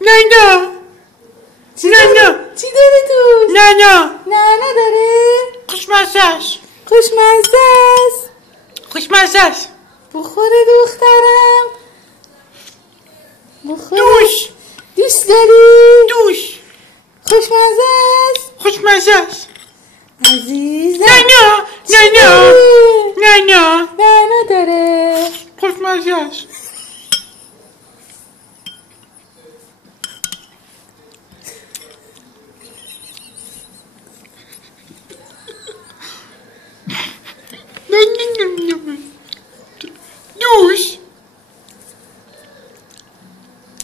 نه چی داره توش؟ نه نداره. خوشمزه‌اش خوشمزه است. بخوره دخترم. دوش دوست داری؟ دوش خوشمزه است. عزیزم. نه نداره. خوشمزه‌اش دوش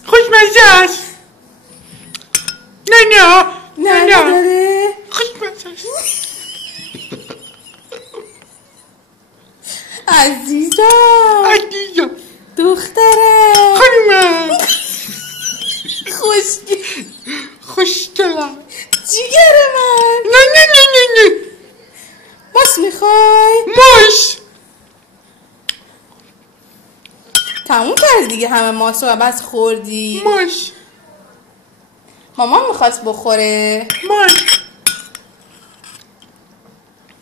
خوشمزه‌اش نداره. خوشمزه‌اش عزیزم. دخترم. خانومم خوشگلم جیگر من. نه ماست میخوای؟ ماش تموم کردی دیگه همه ماست رو بس خوردی. ماش مامان میخواست بخوره. ماش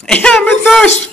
همه داشت